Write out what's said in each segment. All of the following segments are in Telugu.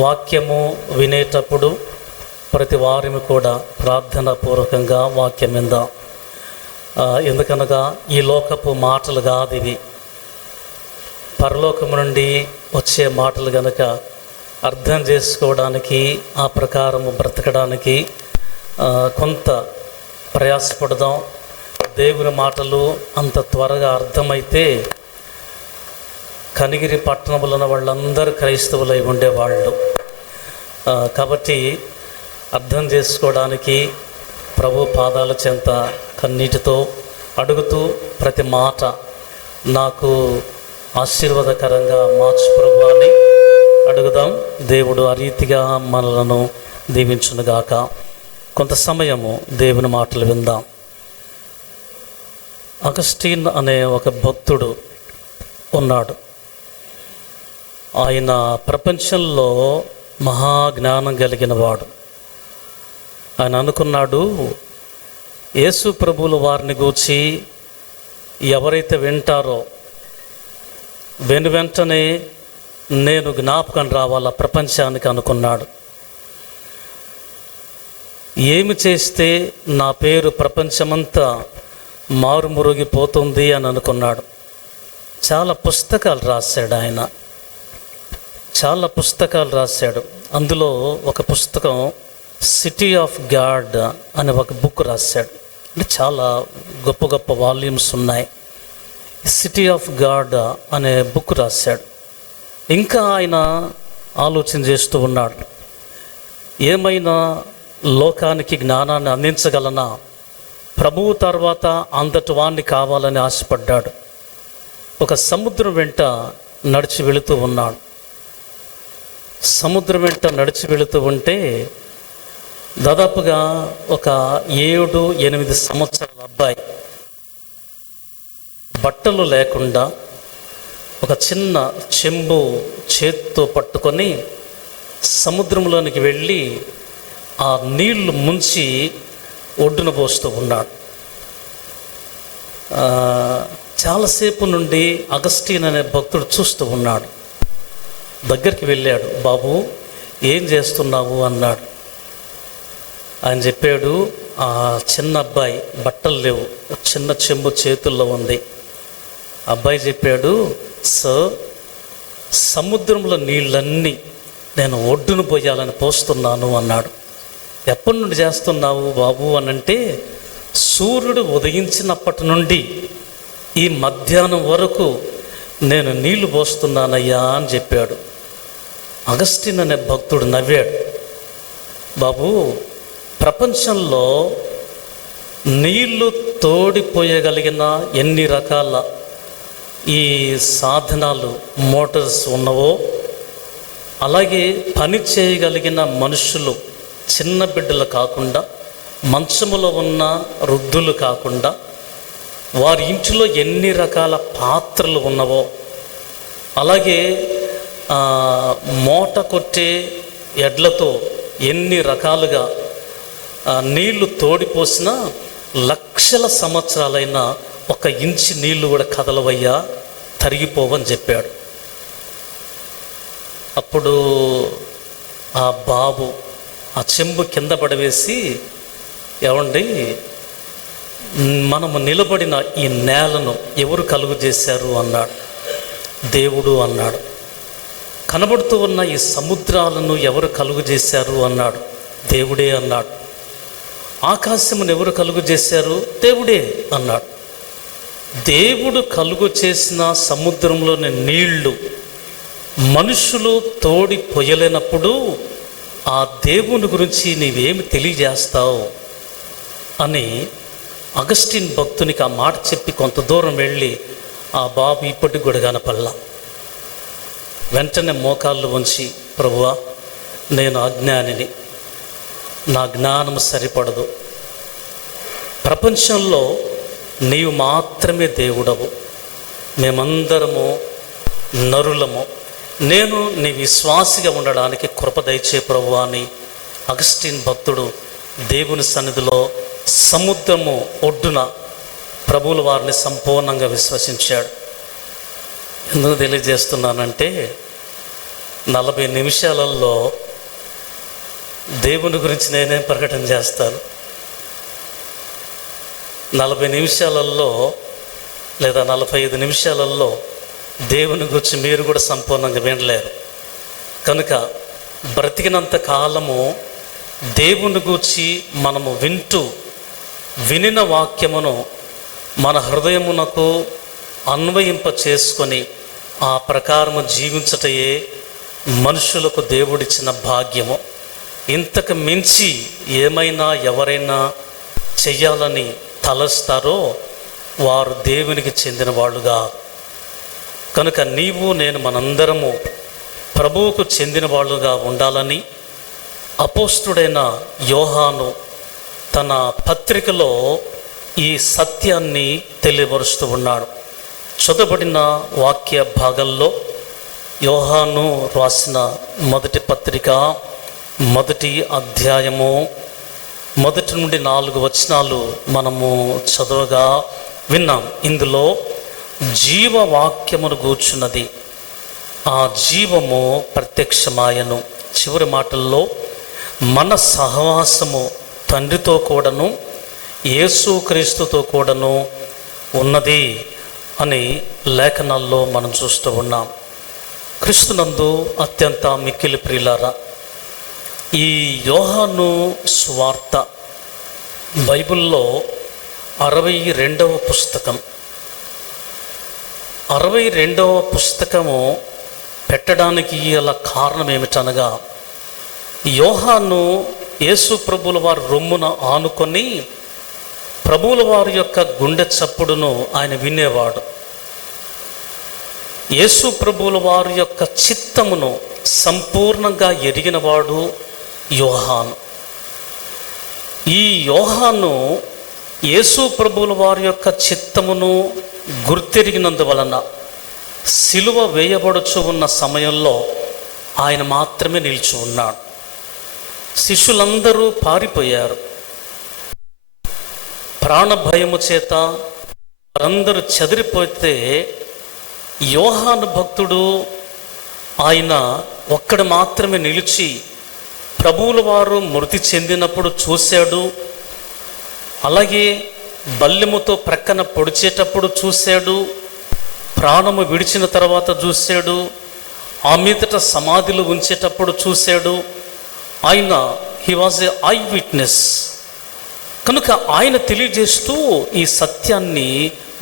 వాక్యము వినేటప్పుడు ప్రతి వారిని కూడా ప్రార్థనాపూర్వకంగా వాక్యం విందాం. ఎందుకనగా ఈ లోకపు మాటలు కాదు ఇవి, పరలోకము నుండి వచ్చే మాటలు గనక అర్థం చేసుకోవడానికి, ఆ ప్రకారము బ్రతకడానికి కొంత ప్రయాసపడదాం. దేవుని మాటలు అంత త్వరగా అర్థమైతే కనిగిరి పట్టణంలో ఉన్న వాళ్ళందరూ క్రైస్తవులై ఉండేవాళ్ళు. కాబట్టి అర్థం చేసుకోవడానికి ప్రభు పాదాల చెంత కన్నీటితో అడుగుతూ ప్రతి మాట నాకు ఆశీర్వాదకరంగా మార్చు ప్రభు అని అడుగుదాం. దేవుడు ఆ రీతిగా మనలను దీవించునుగాక. కొంత సమయము దేవుని మాటలు విందాం. అగస్టిన్ అనే ఒక భక్తుడు ఉన్నాడు. ఆయన ప్రపంచంలో మహాజ్ఞానం కలిగిన వాడు. ఆయన అనుకున్నాడు, యేసు ప్రభువుల వారిని గూర్చి ఎవరైతే వింటారో వెంటనే నేను జ్ఞాపకం రావాలా ప్రపంచానికి అనుకున్నాడు. ఏమి చేస్తే నా పేరు ప్రపంచమంతా మారుమురుగిపోతుంది అని అనుకున్నాడు. చాలా పుస్తకాలు రాశాడు ఆయన, చాలా పుస్తకాలు రాశాడు. అందులో ఒక పుస్తకం సిటీ ఆఫ్ గాడ్ అనే ఒక బుక్ రాశాడు. అంటే చాలా గొప్ప గొప్ప వాల్యూమ్స్ ఉన్నాయి. సిటీ ఆఫ్ గాడ్ అనే బుక్ రాశాడు. ఇంకా ఆయన ఆలోచన చేస్తూ ఉన్నాడు, ఏమైనా లోకానికి జ్ఞానాన్ని అందించగలనా, ప్రభువు తర్వాత అంతటి వాణ్ణి కావాలని ఆశపడ్డాడు. ఒక సముద్రం వెంట నడిచి వెళుతూ ఉన్నాడు. సముద్రం వెంట నడిచి వెళుతూ ఉంటే దాదాపుగా ఒక 7-8 సంవత్సరాల అబ్బాయి బట్టలు లేకుండా ఒక చిన్న చెంబు చేత్తో పట్టుకొని సముద్రంలోనికి వెళ్ళి ఆ నీళ్లు ముంచి ఒడ్డున పోస్తూ ఉన్నాడు. చాలాసేపు నుండి అగస్టిన్ అనే భక్తుడు చూస్తూ ఉన్నాడు. దగ్గరికి వెళ్ళాడు. బాబు, ఏం చేస్తున్నావు అన్నాడు. ఆయన చెప్పాడు, ఆ చిన్న అబ్బాయి బట్టలు లేవు, చిన్న చెంబు చేతుల్లో ఉంది. అబ్బాయి చెప్పాడు, సార్, సముద్రంలో నీళ్ళన్నీ నేను ఒడ్డును పోయాలని పోస్తున్నాను అన్నాడు. ఎప్పటి నుండి చేస్తున్నావు బాబు అనంటే, సూర్యుడు ఉదయించినప్పటి నుండి ఈ మధ్యాహ్నం వరకు నేను నీళ్లు పోస్తున్నానయ్యా అని చెప్పాడు. అగస్టిన్ అనే భక్తుడు నవ్వాడు. బాబు, ప్రపంచంలో నీళ్లు తోడిపోయగలిగిన ఎన్ని రకాల ఈ సాధనాలు, మోటార్స్ ఉన్నవో, అలాగే పని చేయగలిగిన మనుషులు, చిన్న బిడ్డలు కాకుండా, మంచములో ఉన్న వృద్ధులు కాకుండా, వారి ఇంటిలో ఎన్ని రకాల పాత్రలు ఉన్నవో, అలాగే మూట కొట్టే ఎడ్లతో ఎన్ని రకాలుగా నీళ్లు తోడిపోసినా లక్షల సంవత్సరాలైన 1 ఇంచి నీళ్లు కూడా కదలవయ్యా, తరిగిపోవని చెప్పాడు. అప్పుడు ఆ బాబు ఆ చెంబు కింద పడవేసి, ఏమండి, మనము నిలబడిన ఈ నేలను ఎవరు కలుగు చేశారు అన్నాడు. దేవుడు అన్నాడు. కనబడుతూ ఉన్న ఈ సముద్రాలను ఎవరు కలుగు చేశారు అన్నాడు. దేవుడే అన్నాడు. ఆకాశమును ఎవరు కలుగు చేశారు? దేవుడే అన్నాడు. దేవుడు కలుగు చేసిన సముద్రంలోని నీళ్లు మనుషులు తోడి పొయ్యలేనప్పుడు ఆ దేవుని గురించి నీవేమి తెలియజేస్తావు అని అగస్టిన్ భక్తునికి ఆ మాట చెప్పి కొంత దూరం వెళ్ళి ఆ బాబు ఇప్పటికి కూడా కనపల్లా. వెంటనే మోకాళ్ళు ఉంచి, ప్రభువా, నేను అజ్ఞానిని, నా జ్ఞానం సరిపడదు, ప్రపంచంలో నీవు మాత్రమే దేవుడవు, మేమందరము నరులము, నేను నీ విశ్వాసిగా ఉండడానికి కృప దయచే ప్రభువా అని అగస్టిన్ భక్తుడు దేవుని సన్నిధిలో సముద్రము ఒడ్డున ప్రభువుల వారిని సంపూర్ణంగా విశ్వసించాడు. ఎందుకు తెలియజేస్తున్నానంటే, 40 నిమిషాలలో దేవుని గురించి నేనేం ప్రకటన చేస్తాను? 40 నిమిషాలలో లేదా 45 నిమిషాలలో దేవుని గురించి మీరు కూడా సంపూర్ణంగా వినలేరు. కనుక బ్రతికినంత కాలము దేవుని గూర్చి మనము వినిన వాక్యమును మన హృదయమునకు అన్వయింప చేసుకొని ఆ ప్రకారము జీవించటయే మనుషులకు దేవుడిచ్చిన భాగ్యము. ఇంతకు మించి ఏమైనా ఎవరైనా చెయ్యాలని తలస్తారో వారు దేవునికి చెందిన వాళ్ళుగా. కనుక నీవు నేను మనందరము ప్రభువుకు చెందిన వాళ్ళుగా ఉండాలని అపోస్తుడైన యోహాను తన పత్రికలో ఈ సత్యాన్ని తెలియపరుస్తూ ఉన్నాడు. చదవబడిన వాక్య భాగంలో యోహాను రాసిన మొదటి పత్రిక 1వ అధ్యాయము 1 నుండి 4 వచనాలు మనము చదవగా విన్నాం. ఇందులో జీవవాక్యమును గూర్చున్నది, ఆ జీవము ప్రత్యక్షమాయను. చివరి మాటల్లో మన సహవాసము తండ్రితో కూడాను యేసుక్రీస్తుతో కూడాను ఉన్నది అని లేఖనాల్లో మనం చూస్తూ ఉన్నాం. క్రీస్తునందు అత్యంత మిక్కిలి ప్రియులారా, ఈ యోహాను సువార్త బైబిల్లో 62వ పుస్తకం. 62వ పుస్తకము పెట్టడానికి గల కారణం ఏమిటనగా, యోహాను యేసు ప్రభువుల వారి రొమ్మున ఆనుకొని ప్రభువుల వారి యొక్క గుండె చప్పుడును ఆయన వినేవాడు. యేసు ప్రభువుల వారి యొక్క చిత్తమును సంపూర్ణంగా ఎరిగినవాడు యోహాను. ఈ యోహాను యేసు ప్రభువుల వారి యొక్క చిత్తమును గుర్తెరిగినందువలన సిలువ వేయబడుచు ఉన్న సమయంలో ఆయన మాత్రమే నిలిచి ఉన్నాడు. శిష్యులందరూ పారిపోయారు. ప్రాణభయము చేత వారందరూ చెదిరిపోతే యోహాను భక్తుడు ఆయన ఒక్కడు మాత్రమే నిలిచి ప్రభువుల వారు మృతి చెందినప్పుడు చూశాడు. అలాగే బల్లెముతో ప్రక్కన పొడిచేటప్పుడు చూశాడు, ప్రాణము విడిచిన తర్వాత చూశాడు, ఆ మీదట సమాధిలో ఉంచేటప్పుడు చూశాడు. ఆయన he was A I witness. కనుక ఆయన తెలియజేస్తూ ఈ సత్యాన్ని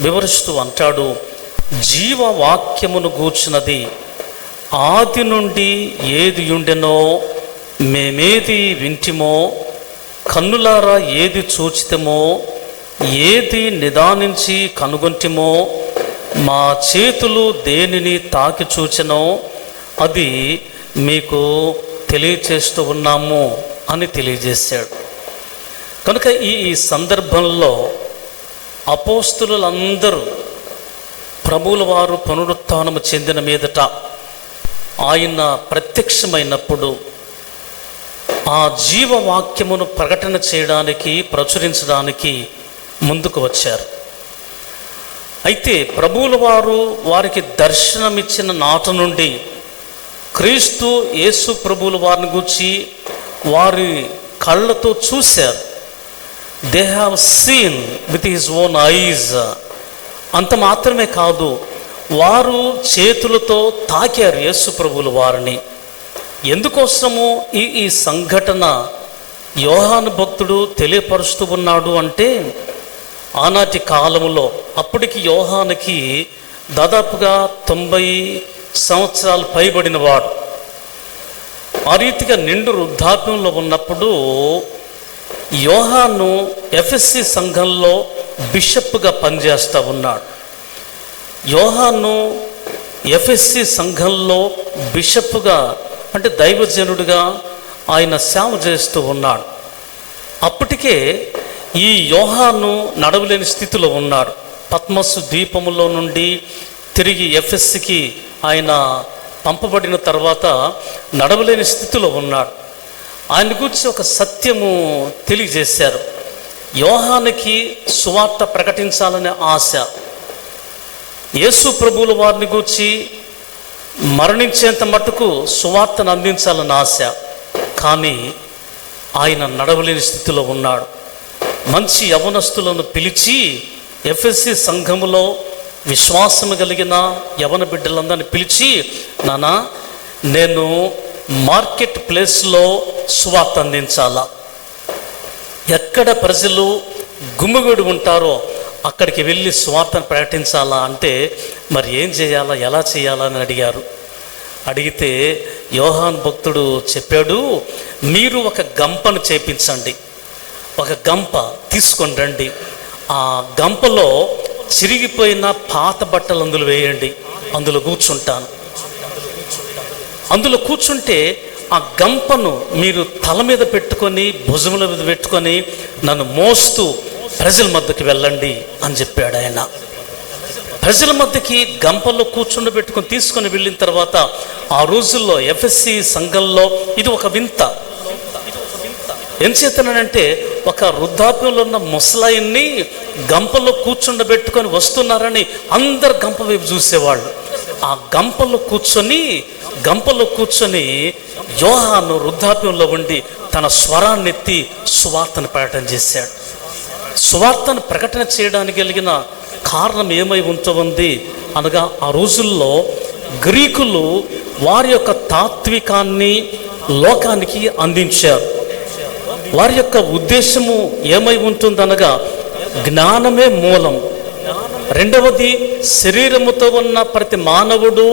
వివరిస్తూ అంటాడు, జీవవాక్యమును గూర్చినది ఆది నుండి ఏది ఉండెనో మేమేది వింటిమో, కన్నులారా ఏది చూచితమో, ఏది నిదానించి కనుగొంటిమో, మా చేతులు దేనిని తాకి చూచెనో అది మీకు తెలియచేస్తూ ఉన్నాము అని తెలియజేశాడు. కనుక ఈ సందర్భంలో అపోస్తులందరూ ప్రభువుల వారు పునరుత్థానము చెందిన మీదట ఆయన ప్రత్యక్షమైనప్పుడు ఆ జీవవాక్యమును ప్రకటన చేయడానికి, ప్రచురించడానికి ముందుకు వచ్చారు. అయితే ప్రభువుల వారు వారికి దర్శనమిచ్చిన నాటి నుండి క్రీస్తు యేసు ప్రభువుల వారిని గూర్చి వారి కళ్ళతో చూశారు. They have seen with his own eyes. అంత మాత్రమే కాదు, వారు చేతులతో తాకారు యేసు ప్రభువుల వారిని. ఎందుకోసము ఈ సంఘటన యోహాను భక్తుడు తెలియపరుస్తూ ఉన్నాడు అంటే, ఆనాటి కాలంలో అప్పటికి యోహానుకి దాదాపుగా 90 సంవత్సరాలు పైబడిన వాడు. ఆ రీతిగా నిండు వృద్ధాప్యంలో ఉన్నప్పుడు యోహాను ఎఫెస్సి సంఘంలో బిషప్గా పనిచేస్తూ ఉన్నాడు. యోహాను ఎఫెస్సి సంఘంలో బిషప్గా అంటే దైవజనుడిగా ఆయన సేవ చేస్తూ ఉన్నాడు. అప్పటికే ఈ యోహాను నడవలేని స్థితిలో ఉన్నాడు. పద్మసు ద్వీపములో నుండి తిరిగి ఎఫెస్సికి ఆయన పంపబడిన తర్వాత నడవలేని స్థితిలో ఉన్నాడు. ఆయన గురించి ఒక సత్యము తెలియజేశారు. యోహానుకి సువార్త ప్రకటించాలనే ఆశ, యేసు ప్రభువుల వారిని గూర్చి మరణించేంత మట్టుకు సువార్తను అందించాలని ఆశ, కానీ ఆయన నడవలేని స్థితిలో ఉన్నాడు. మంచి యవనస్తులను పిలిచి ఎఫెసీ సంఘములో విశ్వాసము కలిగిన యవన బిడ్డలందరినీ పిలిచి, నానా నేను మార్కెట్ ప్లేస్లో సువార్త అందించాలా, ఎక్కడ ప్రజలు గుమిగూడి ఉంటారో అక్కడికి వెళ్ళి సువార్తను ప్రకటించాలా అంటే మరి ఏం చేయాలా, ఎలా చేయాలా అని అడిగారు. అడిగితే యోహాన్ భక్తుడు చెప్పాడు, మీరు ఒక గంపను చేపించండి, ఒక గంప తీసుకొని రండి, ఆ గంపలో చిరిగిపోయిన పాత బట్టలు అందులో వేయండి, అందులో కూర్చుంటాను. అందులో కూర్చుంటే ఆ గంపను మీరు తల మీద పెట్టుకొని భుజముల మీద పెట్టుకొని నన్ను మోస్తూ ప్రజల మధ్యకి వెళ్ళండి అని చెప్పాడు ఆయన. ప్రజల మధ్యకి గంపల్లో కూర్చుండబెట్టుకొని తీసుకొని వెళ్ళిన తర్వాత ఆ రోజుల్లో ఎఫ్ఎస్సి సంఘంలో ఇది ఒక వింత. ఏం చేతనంటే ఒక వృద్ధాప్యంలో ఉన్న ముసలాయిని గంపలో కూర్చుండబెట్టుకొని వస్తున్నారని అందరు గంప వైపు చూసేవాళ్ళు. ఆ గంపలో కూర్చొని యోహాను వృద్ధాప్యంలో ఉండి తన స్వరాన్నెత్తి సువార్తను ప్రకటన చేశాడు. సువార్తను ప్రకటన చేయడానికి కలిగిన కారణం ఏమై ఉంటుంది అనగా, ఆ రోజుల్లో గ్రీకులు వారి యొక్క తాత్వికాన్ని లోకానికి అందించారు. వారి యొక్క ఉద్దేశము ఏమై ఉంటుందనగా, జ్ఞానమే మూలం. రెండవది, శరీరముతో ఉన్న ప్రతి మానవుడు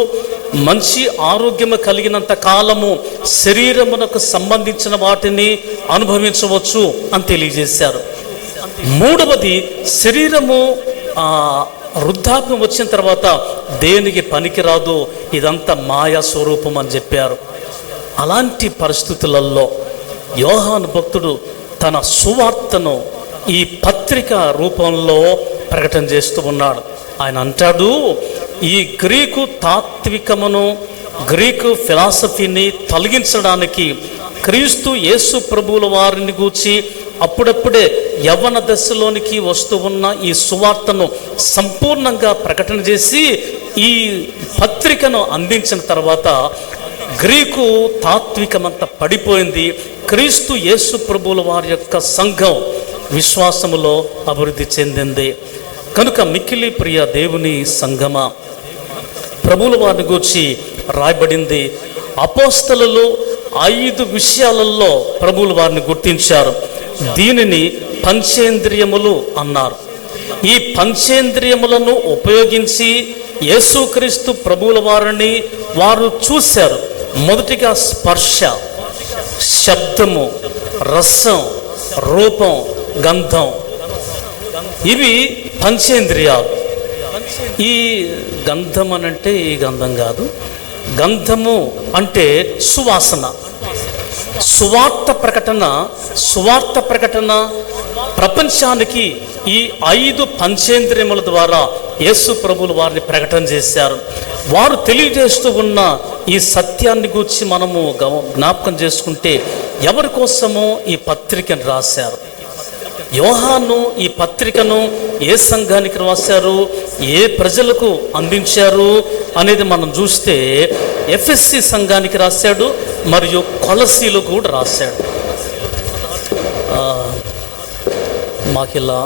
మంచి ఆరోగ్యము కలిగినంత కాలము శరీరమునకు సంబంధించిన వాటిని అనుభవించవచ్చు అని తెలియజేశారు. మూడవది, శరీరము వృద్ధాప్యం వచ్చిన తర్వాత దేనికి పనికిరాదు, ఇదంతా మాయా స్వరూపం అని చెప్పారు. అలాంటి పరిస్థితులలో యోహాను భక్తుడు తన సువార్తను ఈ పత్రిక రూపంలో ప్రకటన చేస్తూ ఉన్నాడు. ఆయన అంటాడు, ఈ గ్రీకు తాత్వికమును గ్రీకు ఫిలాసఫీని తొలగించడానికి క్రీస్తు యేసు ప్రభువుల వారిని గూర్చి అప్పుడప్పుడే యవ్వన దశలోనికి వస్తూ ఉన్న ఈ సువార్తను సంపూర్ణంగా ప్రకటన చేసి ఈ పత్రికను అందించిన తర్వాత గ్రీకు తాత్వికమంతా పడిపోయింది. క్రీస్తు యేసు ప్రభువుల వారి యొక్క సంఘం విశ్వాసములో అభివృద్ధి చెందింది. కనుక మిక్కిలి ప్రియ దేవుని సంఘమా, ప్రభువుల వారిని గూర్చి రాయబడింది. అపోస్తలులు 5 విషయాలలో ప్రభువుల వారిని గుర్తించారు. దీనిని పంచేంద్రియములు అన్నారు. ఈ పంచేంద్రియములను ఉపయోగించి యేసుక్రీస్తు ప్రభువుల వారిని వారు చూశారు. మొదటిగా స్పర్శ, శబ్దము, రసం, రూపం, గంధం, ఇవి పంచేంద్రియాలు. ఈ గంధం అనంటే ఈ గంధం కాదు, గంధము అంటే సువాసన. సువార్త ప్రకటన ప్రపంచానికి ఈ 5 పంచేంద్రియముల ద్వారా యేసు ప్రభువులు వారిని ప్రకటన చేశారు. వారు తెలియజేస్తూ ఉన్న ఈ సత్యాన్ని గురించి మనము జ్ఞాపకం చేసుకుంటే, ఎవరి కోసమో ఈ పత్రికను రాశారు. యోహాను ఈ పత్రికను ఏ సంఘానికి రాశారు, ఏ ప్రజలకు అందించారు అనేది మనం చూస్తే ఎఫ్ఎస్సి సంఘానికి రాశాడు, మరియు కొలసీలు కూడా రాశాడు. మాకిలా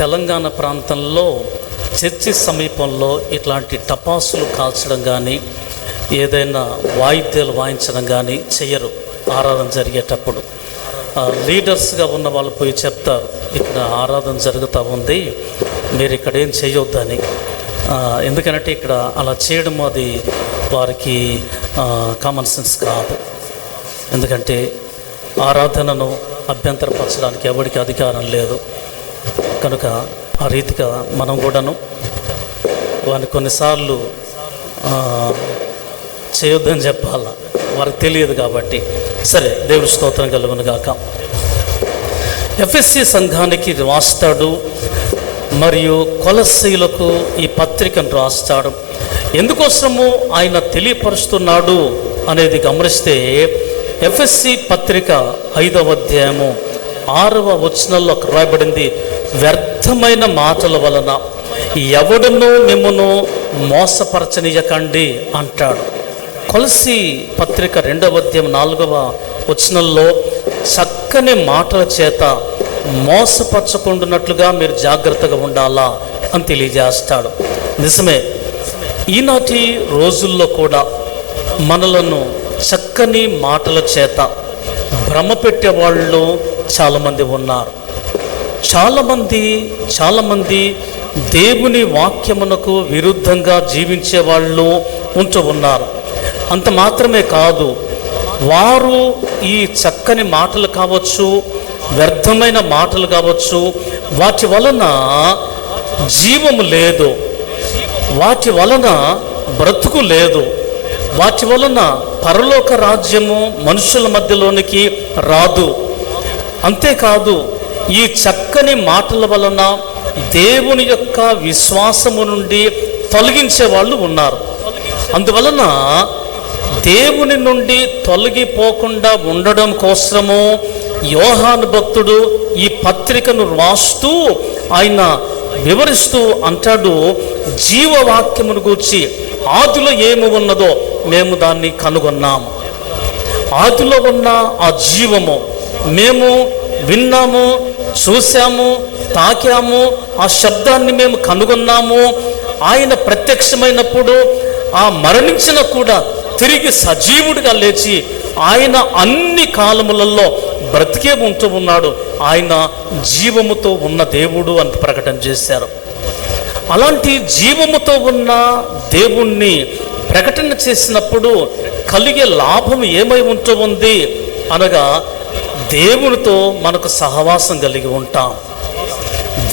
తెలంగాణ ప్రాంతంలో చర్చి సమీపంలో ఇట్లాంటి టపాసులు కాల్చడం కానీ, ఏదైనా వాయిద్యాలు వాయించడం కానీ చెయ్యరు. ఆరాధన జరిగేటప్పుడు లీడర్స్గా ఉన్న వాళ్ళు పోయి చెప్తారు, ఇక్కడ ఆరాధన జరుగుతూ ఉంది, మీరు ఇక్కడ ఏం చేయొద్దని. ఎందుకంటే ఇక్కడ అలా చేయడం అది వారికి కామన్ సెన్స్ కాదు. ఎందుకంటే ఆరాధనను అభ్యంతరపరచడానికి ఎవరికి అధికారం లేదు. కనుక ఆ రీతిగా మనం కూడాను వారిని కొన్నిసార్లు చేయొద్దని చెప్పాలా, వారికి తెలియదు కాబట్టి. సరే, దేవుడి స్తోత్రం కలుగును గాక. ఎఫ్ఎస్సి సంఘానికి రాస్తాడు, మరియు కొలస్సీలకు ఈ పత్రికను రాస్తాడు. ఎందుకోసము ఆయన తెలియపరుస్తున్నాడు అనేది గమనిస్తే, ఎఫ్ఎస్సి పత్రిక 5వ అధ్యాయము 6వ వచనంలో రాయబడింది, వ్యర్థమైన మాటల వలన ఎవడునూ మిమ్మును మోసపరచనీయకండి అంటాడు. కొలస్సీ పత్రిక 2వ అధ్యాయం 4వ వచనంలో చక్కని మాటల చేత మోసపరచకుండానట్లుగా మీరు జాగ్రత్తగా ఉండాలా అని తెలియజేస్తాడు. నిజమే, ఈనాటి రోజుల్లో కూడా మనలను చక్కని మాటల చేత భ్రమ పెట్టే వాళ్ళు చాలామంది ఉన్నారు. చాలామంది దేవుని వాక్యమునకు విరుద్ధంగా జీవించే వాళ్ళు ఉంటూ ఉన్నారు. అంత మాత్రమే కాదు, వారు ఈ చక్కని మాటలు కావచ్చు, వ్యర్థమైన మాటలు కావచ్చు, వాటి వలన జీవము లేదు, వాటి వలన బ్రతుకు లేదు, వాటి వలన పరలోక రాజ్యము మనుషుల మధ్యలోనికి రాదు. అంతేకాదు, ఈ చక్కని మాటల వలన దేవుని యొక్క విశ్వాసము నుండి తొలగించే వాళ్ళు ఉన్నారు. అందువలన దేవుని నుండి తొలగిపోకుండా ఉండడం కోసము యోహాను భక్తుడు ఈ పత్రికను రాస్తూ ఆయన వివరిస్తూ అంటాడు, జీవవాక్యమును గూర్చి ఆదిలో ఏమి ఉన్నదో మేము దాన్ని కనుగొన్నాము. ఆదిలో ఉన్న ఆ జీవము మేము విన్నాము, చూసాము, తాకాము, ఆ శబ్దాన్ని మేము కనుగొన్నాము. ఆయన ప్రత్యక్షమైనప్పుడు ఆ మరణించిన కూడా తిరిగి సజీవుడిగా లేచి ఆయన అన్ని కాలములలో బ్రతికే ఉంటూ ఉన్నాడు. ఆయన జీవముతో ఉన్న దేవుడు అని ప్రకటన చేశారు. అలాంటి జీవముతో ఉన్న దేవుణ్ణి ప్రకటన చేసినప్పుడు కలిగే లాభం ఏమై ఉంటూ ఉంది అనగా, దేవునితో మనకు సహవాసం కలిగి ఉంటాం.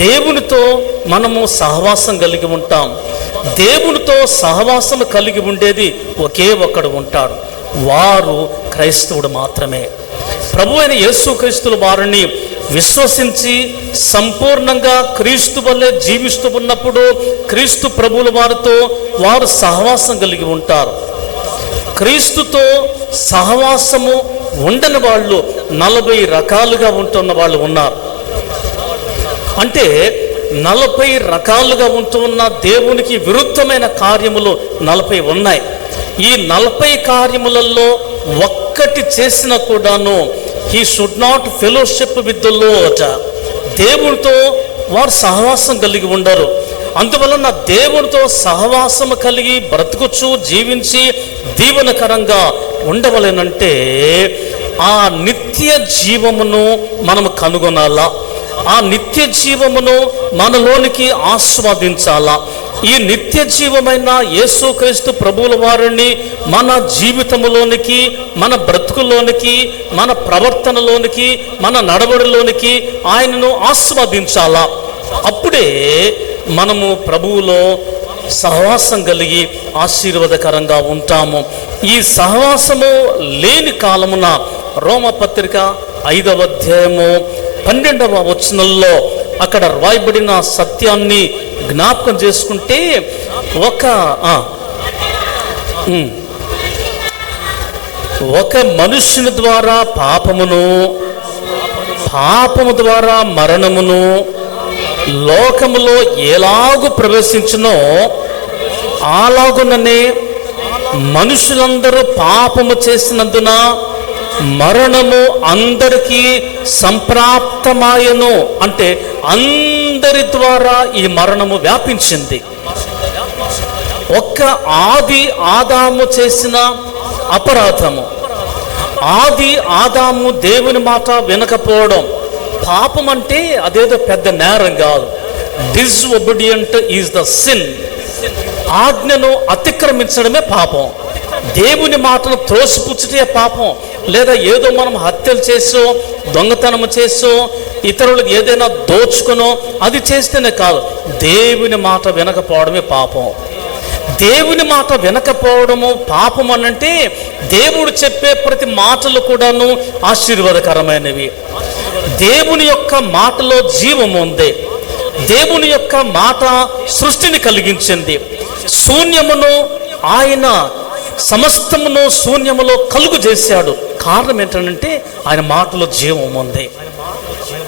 దేవునితో మనము సహవాసం కలిగి ఉంటాం. దేవునితో సహవాసం కలిగి ఉండేది ఒకే ఒక్కడు ఉంటాడు, వారు క్రైస్తవుడు మాత్రమే. ప్రభు అయిన యేసుక్రీస్తుల వారిని విశ్వసించి సంపూర్ణంగా క్రీస్తు వల్లే జీవిస్తూ ఉన్నప్పుడు క్రీస్తు ప్రభువుల వారితో వారు సహవాసం కలిగి ఉంటారు. క్రీస్తుతో సహవాసము ఉండని వాళ్ళు 40 రకాలుగా ఉంటున్న వాళ్ళు ఉన్నారు. అంటే 40 రకాలుగా ఉంటున్న దేవునికి విరుద్ధమైన కార్యములు 40 ఉన్నాయి. ఈ 40 కార్యములలో ఒక్కటి చేసినా కూడాను he should not fellowship with the lord. దేవునితో వారు సహవాసం కలిగి ఉండరు. అందువలన దేవునితో సహవాసం కలిగి బ్రతుకుచు జీవించి దీవెనకరంగా ఉండవలెనంటే ఆ నిత్య జీవమును మనం కనుగొనాలా, ఆ నిత్య జీవమును మనలోనికి ఆస్వాదించాలా. ఈ నిత్య జీవమైన యేసుక్రీస్తు ప్రభువుల వారిని మన జీవితంలోనికి, మన బ్రతుకులోనికి, మన ప్రవర్తనలోనికి, మన నడవడిలోనికి ఆయనను ఆస్వాదించాలా. అప్పుడే మనము ప్రభువులో సహవాసం కలిగి ఆశీర్వాదకరంగా ఉంటాము. ఈ సహవాసము లేని కాలమున రోమపత్రిక 5వ అధ్యాయము 12వ వచనంలో అక్కడ రాయబడిన సత్యాన్ని జ్ఞాపకం చేసుకుంటే, ఒక మనుష్యుని ద్వారా పాపము ద్వారా మరణమును లోకములో ఎలాగూ ప్రవేశించునో అలాగుననే మనుషులందరూ పాపము చేసినందున మరణము అందరికీ సంప్రాప్తమాయను. అంటే అందరి ద్వారా ఈ మరణము వ్యాపించింది. ఒక్క ఆదాము చేసిన అపరాధము, ఆదాము దేవుని మాట వినకపోవడం పాపం. అంటే అదేదో పెద్ద నేరం కాదు. Disobedient is the sin. ఆజ్ఞను అతిక్రమించడమే పాపం. దేవుని మాటను త్రోసిపుచ్చుటే పాపం. లేదా ఏదో మనం హత్యలు చేసో, దొంగతనం చేసో, ఇతరులకు ఏదైనా దోచుకునో అది చేస్తేనే కాదు, దేవుని మాట వినకపోవడమే పాపం. దేవుని మాట వినకపోవడము పాపం అనంటే దేవుడు చెప్పే ప్రతి మాటలు కూడాను ఆశీర్వాదకరమైనవి. దేవుని యొక్క మాటలో జీవం ఉంది. దేవుని యొక్క మాట సృష్టిని కలిగించింది. శూన్యమును ఆయన సమస్తమును శూన్యములో కలుగు చేశాడు. కారణం ఏంటంటే ఆయన మాటలో జీవం ఉంది.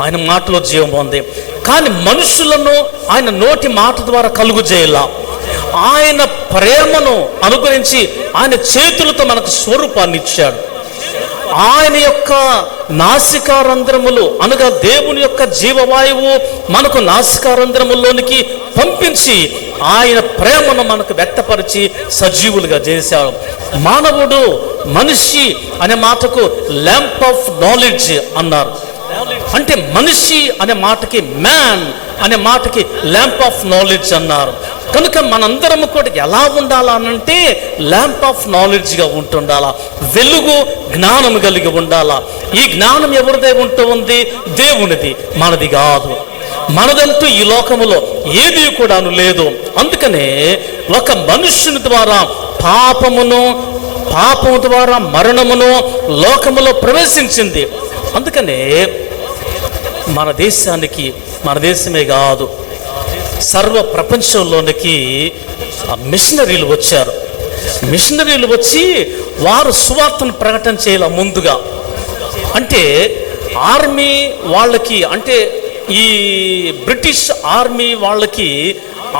ఆయన మాటలో జీవం ఉంది. కానీ మనుషులను ఆయన నోటి మాట ద్వారా కలుగు చేయాల. ఆయన ప్రేమను అనుగ్రహించి ఆయన చేతులతో మనకు స్వరూపాన్ని ఇచ్చాడు. ఆయన యొక్క నాసికారంధ్రములు అనగా దేవుని యొక్క జీవవాయువు మనకు నాసికారంధ్రముల్లోనికి పంపించి ఆయన ప్రేమను మనకు వ్యక్తపరిచి సజీవులుగా చేశాడు. మానవుడు, మనిషి అనే మాటకు ల్యాంప్ ఆఫ్ నాలెడ్జ్ అన్నారు. అంటే మనిషి అనే మాటకి, మ్యాన్ అనే మాటకి ల్యాంప్ ఆఫ్ నాలెడ్జ్ అన్నారు. కనుక మనందరం కూడా ఎలా ఉండాలనంటే ల్యాంప్ ఆఫ్ నాలెడ్జ్గా ఉంటుండాలా, వెలుగు జ్ఞానం కలిగి ఉండాలా. ఈ జ్ఞానం ఎవరిదే ఉంటుంది? దేవునిది, మనది కాదు. మనదంటూ ఈ లోకములో ఏది కూడాను లేదు. అందుకనే ఒక మనుష్యుని ద్వారా పాపము ద్వారా మరణమును లోకములో ప్రవేశించింది. అందుకనే మన దేశమే కాదు, సర్వ ప్రపంచంలోనికి మిషనరీలు వచ్చారు. మిషనరీలు వచ్చి వారు సువార్తను ప్రకటన చేయాల. ముందుగా అంటే ఆర్మీ వాళ్ళకి, అంటే ఈ బ్రిటిష్ ఆర్మీ వాళ్ళకి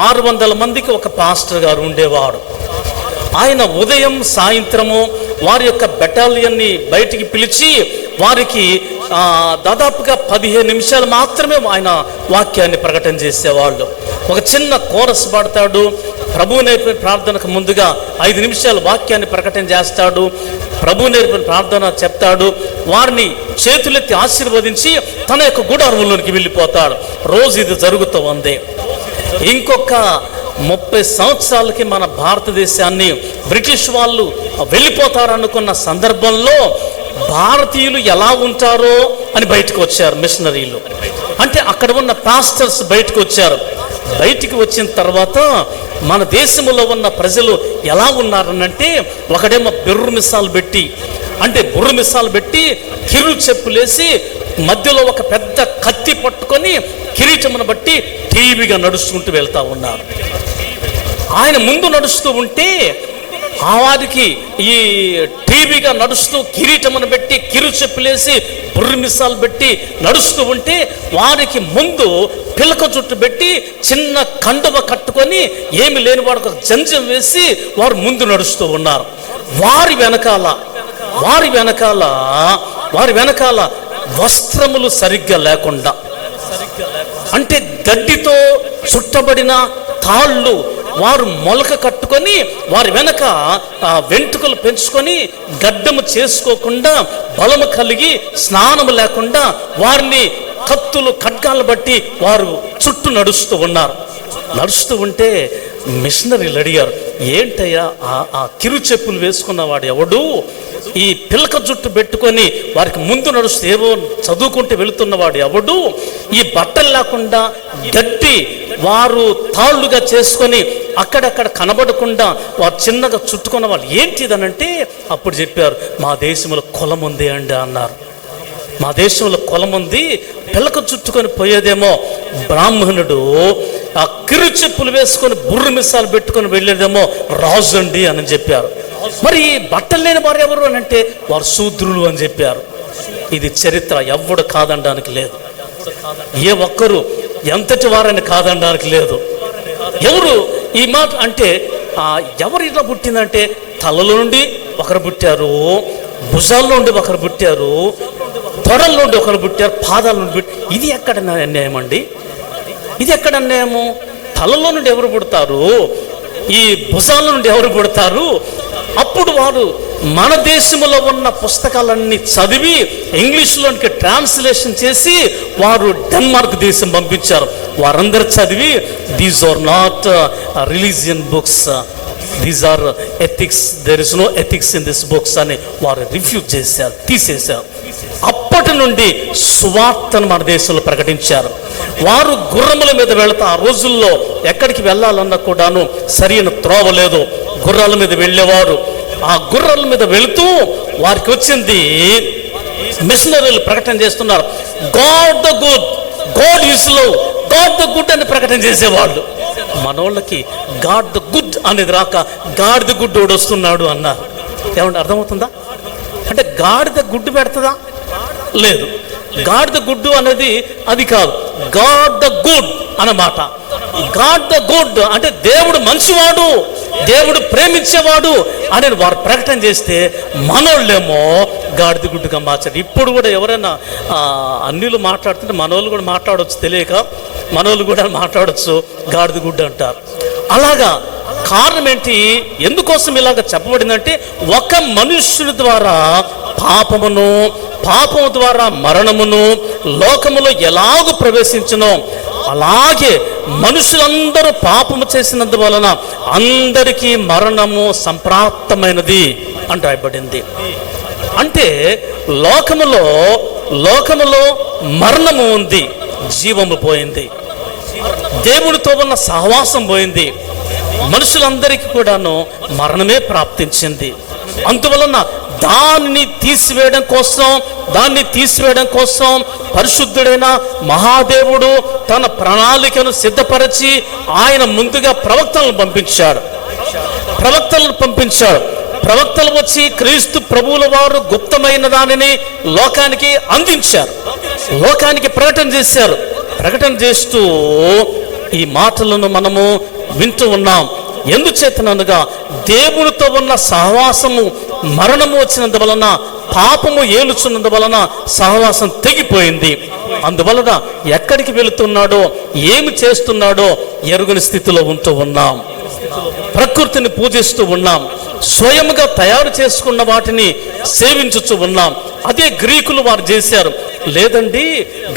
600 మందికి ఒక పాస్టర్ గారు ఉండేవాడు. ఆయన ఉదయం సాయంత్రము వారి యొక్క బెటాలియన్ని బయటికి పిలిచి వారికి దాదాపుగా 15 నిమిషాలు మాత్రమే ఆయన వాక్యాన్ని ప్రకటన చేసేవాళ్ళు. ఒక చిన్న కోరస్ పాడతాడు, ప్రభు నేర్పిన ప్రార్థనకు ముందుగా 5 నిమిషాలు వాక్యాన్ని ప్రకటన చేస్తాడు, ప్రభు నేర్పిన ప్రార్థన చెప్తాడు, వారిని చేతులెత్తి ఆశీర్వదించి తన యొక్క గుడారంలోనికి వెళ్ళిపోతాడు. రోజు ఇది జరుగుతూ ఉంది. ఇంకొక 30 సంవత్సరాలకి మన భారతదేశాన్ని బ్రిటిష్ వాళ్ళు వెళ్ళిపోతారనుకున్న సందర్భంలో భారతీయులు ఎలా ఉంటారో అని బయటకు వచ్చారు మిషనరీలు. అంటే అక్కడ ఉన్న పాస్టర్స్ బయటకు వచ్చారు. బయటికి వచ్చిన తర్వాత మన దేశంలో ఉన్న ప్రజలు ఎలా ఉన్నారనంటే, ఒకడేమో బుర్రు మిసాలు పెట్టి కిరు చెప్పులేసి మధ్యలో ఒక పెద్ద కత్తి పట్టుకొని కిరీటమును బట్టి టీవీగా నడుచుకుంటూ వెళ్తా ఉన్నారు. ఆయన ముందు నడుస్తూ ఉంటే ఆ వారికి ఈ టీవీగా నడుస్తూ కిరీటమును పెట్టి కిరు చెప్పులేసి బుర్రి మిసాలు పెట్టి నడుస్తూ ఉంటే వారికి ముందు పిలక జుట్టు పెట్టి చిన్న కండువ కట్టుకొని ఏమి లేని వాడికి ఒక జంజం వేసి వారు ముందు నడుస్తూ ఉన్నారు. వారి వెనకాల వస్త్రములు సరిగ్గా లేకుండా, అంటే గడ్డితో చుట్టబడిన తాళ్ళు వారు మొలక కట్టుకొని వారి వెనక వెంట్రుకలు పెంచుకొని గడ్డము చేసుకోకుండా బలము కలిగి స్నానము లేకుండా వారిని కత్తులు ఖడ్గాలు బట్టి వారు చుట్టూ నడుస్తూ ఉన్నారు. నడుస్తూ ఉంటే మిషనరీలు అడిగారు, ఏంటయ్యా ఆ కిరు చెప్పులు వేసుకున్నవాడు ఎవడు? ఈ పిలక జుట్టు పెట్టుకొని వారికి ముందు నడుస్తూ ఏవో చదువుకుంటూ వెళుతున్నవాడు ఎవడు? ఈ బట్టలు లేకుండా గడ్డి వారు తాళ్ళుగా చేసుకొని అక్కడక్కడ కనబడకుండా వారు చిన్నగా చుట్టుకున్న వాళ్ళు ఏంటిదనంటే, అప్పుడు చెప్పారు, మా దేశంలో కులం ఉంది అండి అన్నారు. మా దేశంలో కులం ఉంది, పిలక చుట్టుకొని పోయేదేమో బ్రాహ్మణుడు, ఆ కిరు చెప్పులు వేసుకొని బుర్రు మిసాలు పెట్టుకొని వెళ్ళేదేమో రాజు అండి అని చెప్పారు. మరి బట్టలు లేని వారు ఎవరు అని అంటే వారు శూద్రులు అని చెప్పారు. ఇది చరిత్ర, ఎవడు కాదనడానికి లేదు. ఏ ఒక్కరు ఎంతటి వారని కాదనడానికి లేదు. ఎవరు ఈ మాట అంటే ఎవరు ఇట్లా పుట్టిందంటే, తలలో నుండి ఒకరు పుట్టారు, భుజాల్లో నుండి ఒకరు పుట్టారు, తొడల నుండి ఒకరు పుట్టారు, పాదాల నుండి పుట్టారు. ఇది ఎక్కడ అన్యాయం అండి? ఇది ఎక్కడ అన్యాయము? తలలో నుండి ఎవరు పుడతారు, ఈ భుజాల నుండి ఎవరు పుడతారు? అప్పుడు వారు మన దేశంలో ఉన్న పుస్తకాలన్నీ చదివి ఇంగ్లీష్లోనికి ట్రాన్స్లేషన్ చేసి వారు డెన్మార్క్ దేశం పంపించారు. వారందరూ చదివి these are not religion books, these are ethics, there is no ethics in this books అని వారు రిఫ్యూజ్ చేశారు, తీసేశారు. అప్పటి నుండి సువార్తను మన దేశంలో ప్రకటించారు. వారు గుర్రముల మీద వెళతా, ఆ రోజుల్లో ఎక్కడికి వెళ్ళాలన్నా కూడాను సరైన త్రోవ లేదు, గుర్రాల మీద వెళ్ళేవారు. ఆ గుర్రాల మీద వెళుతూ వారికి వచ్చింది, మిషనరీలు ప్రకటన చేస్తున్నారు, God the good, God is love, God the good అని ప్రకటన చేసేవాళ్ళు. మనోళ్ళకి గాడ్ ద గుడ్ అనేది రాక గాడ్ ద గుడ్ ఓడి వస్తున్నాడు అన్నారు. ఏమంటే అర్థమవుతుందా? అంటే గాడిద గుడ్డు పెడుతుందా? లేదు. గాడ్ ద గుడ్ అనేది అది కాదు, గాడ్ ద గుడ్ అన్నమాట. గాడ్ ద గుడ్ అంటే దేవుడు మంచివాడు, దేవుడు ప్రేమించేవాడు అని వారు ప్రకటన చేస్తే మనోళ్ళేమో గాడ్ ది గుడ్గా మార్చారు. ఇప్పుడు కూడా ఎవరైనా అన్యులు మాట్లాడుతుంటే మనోళ్ళు కూడా మాట్లాడవచ్చు, తెలియక మనోళ్ళు కూడా మాట్లాడవచ్చు, గాడ్ ది గుడ్ అంటారు. అలాగా కారణం ఏంటి? ఎందుకోసం ఇలాగ చెప్పబడిందంటే ఒక మనుష్యుని ద్వారా పాపము ద్వారా మరణమును లోకములో ఎలాగూ ప్రవేశించునో అలాగే మనుషులందరూ పాపము చేసినందువలన అందరికీ మరణము సంప్రాప్తమైనది అని రాయబడింది. అంటే లోకములో మరణము ఉంది, జీవము పోయింది, దేవునితో ఉన్న సహవాసం పోయింది, మనుషులందరికీ కూడాను మరణమే ప్రాప్తించింది. అందువలన దాన్ని తీసివేయడం కోసం పరిశుద్ధుడైన మహాదేవుడు తన ప్రణాళికను సిద్ధపరిచి ఆయన ముందుగా ప్రవక్తలను పంపించాడు. ప్రవక్తలు వచ్చి క్రీస్తు ప్రభువుల వారు గుప్తమైన దానిని లోకానికి అందించారు, లోకానికి ప్రకటన చేస్తూ ఈ మాటలను మనము వింటూ ఉన్నాం. ఎందుచేతనగా దేవునితో ఉన్న సహవాసము మరణము వచ్చినందువలన, పాపము ఏలుచున్నందువలన సహవాసం తెగిపోయింది. అందువలన ఎక్కడికి వెళుతున్నాడో ఏమి చేస్తున్నాడో ఎరుగని స్థితిలో ఉంటూ ఉన్నాం. ప్రకృతిని పూజిస్తూ ఉన్నాం, స్వయంగా తయారు చేసుకున్న వాటిని సేవించుచూ ఉన్నాం. అదే గ్రీకులు వారు చేశారు. లేదండి,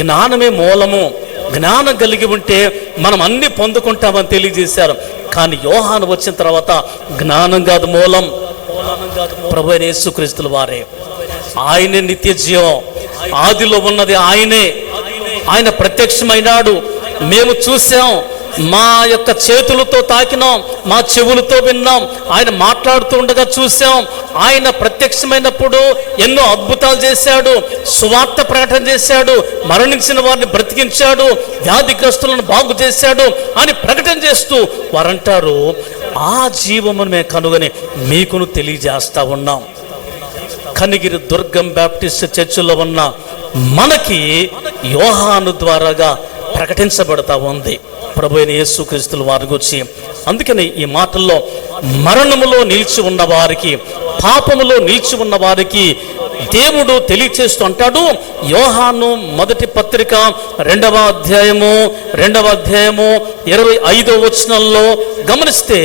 జ్ఞానమే మూలము, జ్ఞానం కలిగి ఉంటే మనం అన్ని పొందుకుంటామని తెలియజేశారు. కానీ యోహాను వచ్చిన తర్వాత జ్ఞానం కాదు మూలం, ప్రభువైన యేసుక్రీస్తుల వారే. ఆయనే నిత్య జీవం, ఆదిలో ఉన్నది ఆయనే. ఆయన ప్రత్యక్షమైనాడు, మేము చూసాం, మా యొక్క చేతులతో తాకినాం, మా చెవులతో విన్నాం, ఆయన మాట్లాడుతూ ఉండగా చూసాం. ఆయన ప్రత్యక్షమైనప్పుడు ఎన్నో అద్భుతాలు చేశాడు, సువార్త ప్రకటన చేశాడు, మరణించిన వారిని బ్రతికించాడు, వ్యాధిగ్రస్తులను బాగు చేశాడు అని ప్రకటన చేస్తూ వారంటారు, ఆ జీవమును మేము కనుగొని మీకును తెలియజేస్తా ఉన్నాం. కనిగిరి దుర్గం బ్యాప్టిస్ట్ చర్చిలో ఉన్న మనకి యోహాను ద్వారాగా ప్రకటించబడతా ఉంది ప్రభువైన యేసుక్రీస్తుల వారి గురించి. అందుకని ఈ మాటల్లో మరణములో నిలిచి ఉన్న వారికి, పాపములో నిలిచి ఉన్న వారికి దేవుడు తెలియచేస్తూ అంటాడు. యోహాను మొదటి పత్రిక 2వ అధ్యాయము 25వ వచనంలో గమనిస్తే,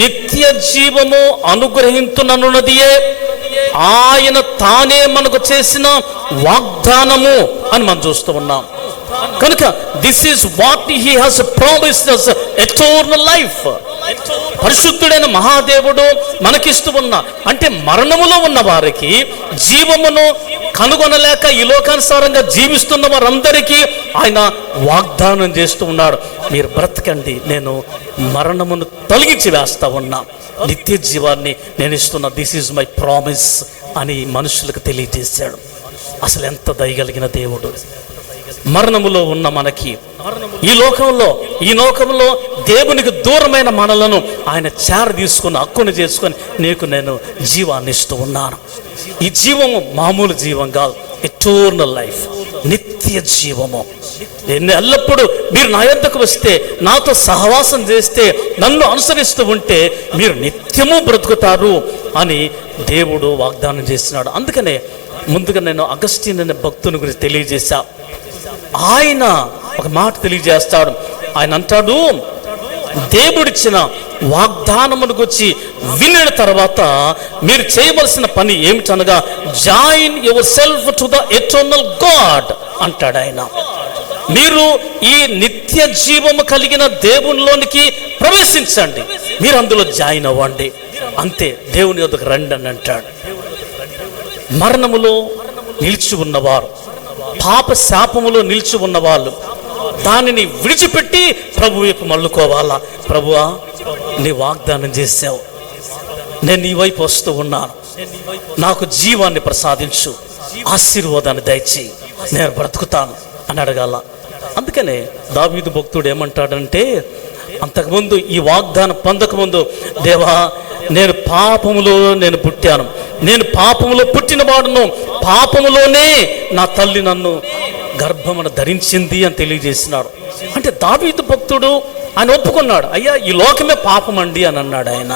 నిత్య జీవము అనుగ్రహించుననున్నదియే ఆయన తానే మనకు చేసిన వాగ్దానము అని మనం చూస్తూ ఉన్నాం. కనుక this is what he has promised us, eternal life. పరిశుద్ధుడైన మహాదేవుడు మనకిస్తూ ఉన్న, అంటే మరణములో ఉన్న వారికి జీవమును కనుగొనలేక ఈ లోకానుసారంగా జీవిస్తున్న వారందరికీ ఆయన వాగ్దానం చేస్తూ ఉన్నాడు. మీరు బ్రతకండి, నేను మరణమును తొలగించి వేస్తా ఉన్నా, నిత్య జీవాన్ని నేను ఇస్తున్నా, దిస్ ఈజ్ మై ప్రామిస్ అని మనుషులకు తెలియజేశాడు. అసలు ఎంత దయగలిగిన దేవుడు! మరణములో ఉన్న మనకి, ఈ లోకంలో దేవునికి దూరమైన మనలను ఆయన చేర తీసుకుని హక్కును చేసుకొని నీకు నేను జీవాన్ని ఇస్తూ ఉన్నాను. ఈ జీవము మామూలు జీవం కాదు, ఎటర్నల్ లైఫ్, నిత్య జీవము. ఎల్లప్పుడూ మీరు నా యొద్దకు వస్తే, నాతో సహవాసం చేస్తే, నన్ను అనుసరిస్తూ ఉంటే మీరు నిత్యము బ్రతుకుతారు అని దేవుడు వాగ్దానం చేస్తున్నాడు. అందుకనే ముందుగా నేను అగస్టిన్ అనే భక్తుని గురించి తెలియజేశా. ఆయన ఒక మాట తెలియజేస్తాడు. ఆయన అంటాడు, దేవుడిచ్చిన వాగ్దానమును గురించి వినిన తర్వాత మీరు చేయవలసిన పని ఏమిటనగా, join yourself to the eternal God అంటాడు ఆయన. మీరు ఈ నిత్య జీవము కలిగిన దేవునిలోనికి ప్రవేశించండి, మీరు అందులో జాయిన్ అవ్వండి, అంతే, దేవుని యొద్దకు రండి అని అంటాడు. మరణములో నిలిచి ఉన్నవారు, పాప శాపములో నిలిచి ఉన్నవాళ్ళు దానిని విడిచిపెట్టి ప్రభు వైపు మళ్ళుకోవాలా. ప్రభువా, నీ వాగ్దానం చేసావు, నేను నీ వైపు వస్తూ ఉన్నాను, నాకు జీవాన్ని ప్రసాదించు, ఆశీర్వాదాన్ని దయచేయి, నేను బ్రతుకుతాను అని అడగాల. అందుకనే దావీదు భక్తుడు ఏమంటాడంటే, అంతకుముందు ఈ వాగ్దానం పొందకముందు, దేవా, నేను పాపములో పుట్టాను, నేను పాపములో పుట్టిన వాడును, పాపములోనే నా తల్లి నన్ను గర్భమును ధరించింది అని తెలియజేసినాడు. అంటే దావీదు భక్తుడు ఆయన ఒప్పుకున్నాడు. అయ్యా ఈ లోకమే పాపం అండి అని అన్నాడు ఆయన.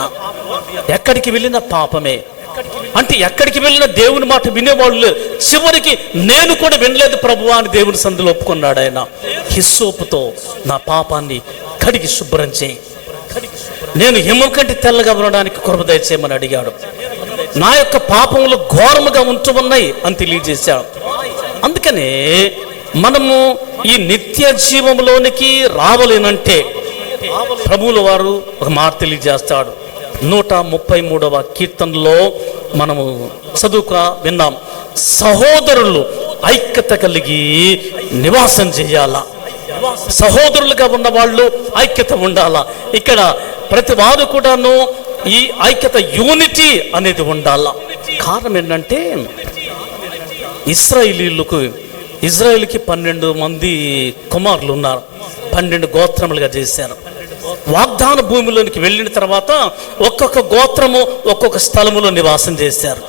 ఎక్కడికి వెళ్ళిన పాపమే అంటే ఎక్కడికి వెళ్ళిన దేవుని మాట వినేవాళ్ళు లేరు. చివరికి నేను కూడా వినలేదు ప్రభువా అని దేవుని సందులో ఒప్పుకున్నాడు ఆయన. హిస్సోపుతో నా పాపాన్ని కడిగి శుభ్రం చేయి, నేను హిమం కంటే తెల్లగా ఉండడానికి కృప దయచేయమని అడిగాడు. నా యొక్క పాపములు ఘోరముగా ఉంటూ ఉన్నాయి అని తెలియజేశాడు. అందుకనే మనము ఈ నిత్య జీవంలోనికి రావాలేనంటే ప్రభువుల వారు ఒక మాట తెలియజేస్తాడు. 133వ కీర్తనలో మనము చదువుక విన్నాం, సహోదరులు ఐక్యత కలిగి నివాసం చేయాలా, సహోదరులుగా ఉన్న వాళ్ళు ఐక్యత ఉండాలా. ఇక్కడ ప్రతి వారు కూడాను ఈ ఐక్యత యూనిటీ అనేది ఉండాలా. కారణం ఏంటంటే ఇజ్రాయిల్కి 12 మంది కుమారులు ఉన్నారు, 12 గోత్రములుగా చేశారు. వాగ్దాన భూమిలోనికి వెళ్ళిన తర్వాత ఒక్కొక్క గోత్రము ఒక్కొక్క స్థలములో నివాసం చేశారు.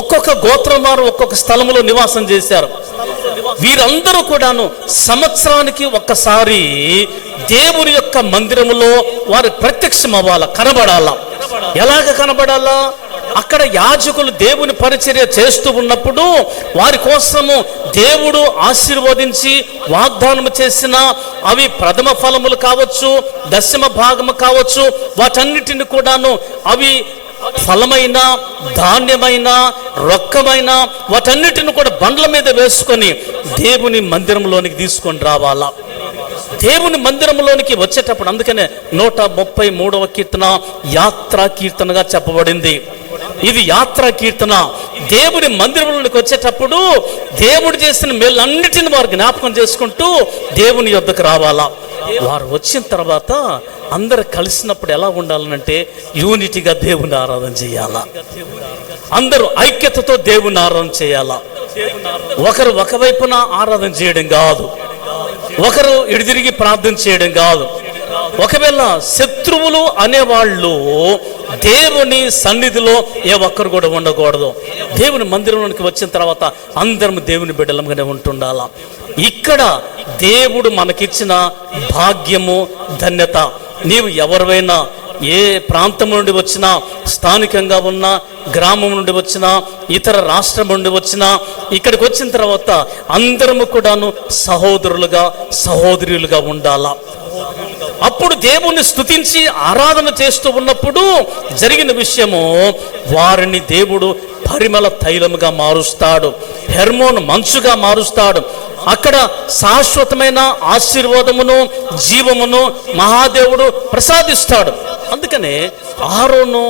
ఒక్కొక్క గోత్రం వారు ఒక్కొక్క స్థలములో నివాసం చేశారు. వీరందరూ కూడాను సంవత్సరానికి ఒక్కసారి దేవుని యొక్క మందిరములో వారు ప్రత్యక్షం అవ్వాలా, కనబడాలా. ఎలాగ కనబడాలా? అక్కడ యాజకులు దేవుని పరిచర్య చేస్తూ ఉన్నప్పుడు వారి కోసము దేవుడు ఆశీర్వదించి వాగ్దానము చేసిన అవి ప్రథమ ఫలములు కావచ్చు, దశమ భాగము కావచ్చు, వాటన్నిటిని కూడాను అవి ఫలమైన, ధాన్యమైన, రొక్కమైన వాటన్నిటిని కూడా బండ్ల మీద వేసుకొని దేవుని మందిరంలోనికి తీసుకొని రావాలా. దేవుని మందిరంలోనికి వచ్చేటప్పుడు అందుకనే 133వ కీర్తన యాత్రా కీర్తనగా చెప్పబడింది. ఇది యాత్రా కీర్తన. దేవుని మందిరంలోనికి వచ్చేటప్పుడు దేవుడు చేసిన మేలన్నిటిని వారు జ్ఞాపకం చేసుకుంటూ దేవుని యొద్దకు రావాలా. వారు వచ్చిన తర్వాత అందరు కలిసినప్పుడు ఎలా ఉండాలనంటే యూనిటీగా దేవుని ఆరాధన చేయాలా, అందరూ ఐక్యతతో దేవుని ఆరాధన చేయాలా. ఒకరు ఒకవైపున ఆరాధన చేయడం కాదు, ఒకరు ఇడిదిరిగి ప్రార్థన చేయడం కాదు. ఒకవేళ శత్రువులు అనేవాళ్ళు దేవుని సన్నిధిలో ఏ ఒక్కరు కూడా ఉండకూడదు. దేవుని మందిరంలోనికి వచ్చిన తర్వాత అందరం దేవుని బిడ్డలంగానే ఉంటుండాలా. ఇక్కడ దేవుడు మనకిచ్చిన భాగ్యము, ధన్యత. నీవు ఎవరివైనా, ఏ ప్రాంతం నుండి వచ్చినా, స్థానికంగా ఉన్న గ్రామం నుండి వచ్చినా, ఇతర రాష్ట్రం నుండి వచ్చినా, ఇక్కడికి వచ్చిన తర్వాత అందరము కూడాను సహోదరులుగా, సహోదరులుగా ఉండాలా. అప్పుడు దేవుణ్ణి స్తుతించి ఆరాధన చేస్తూ ఉన్నప్పుడు జరిగిన విషయము, వారిని దేవుడు పరిమళ తైలముగా మారుస్తాడు, హెర్మోన్ మంచుగా మారుస్తాడు. అక్కడ శాశ్వతమైన ఆశీర్వాదమును, జీవమును మహాదేవుడు ప్రసాదిస్తాడు. అందుకనే ఆరోను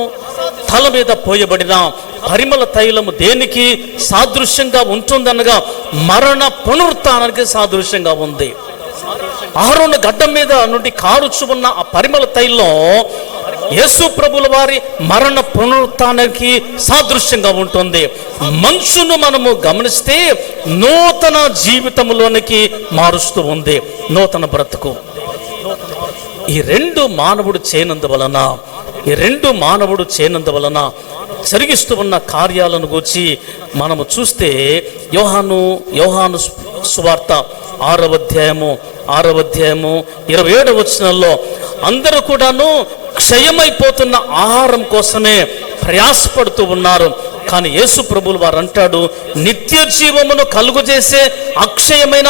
తల మీద పోయబడిన పరిమళ తైలము దేనికి సాదృశ్యంగా ఉంటుందనగా మరణ పునరుత్థానానికి సాదృశ్యంగా ఉంది. అహరోను గడ్డం మీద నుండి కారుచు ఉన్న ఆ పరిమళ తైలం యేసు ప్రభుల వారి మరణ పునరుత్థానానికి సాదృశ్యంగా ఉంటుంది. మంచును మనము గమనిస్తే నూతన జీవితంలోనికి మారుస్తూ ఉంది, నూతన బ్రతుకు. ఈ రెండు మానవుడు చేయనందువలన జరిగిస్తూ ఉన్న కార్యాలను గురించి మనము చూస్తే యోహాను సువార్త 6వ అధ్యాయము 27వ వచనంలో అందరూ కూడాను క్షయమైపోతున్న ఆహారం కోసమే ప్రయాసపడుతూ ఉన్నారు. కానీ యేసు ప్రభువులు వారు అంటాడు, నిత్య జీవమును కలుగజేసే అక్షయమైన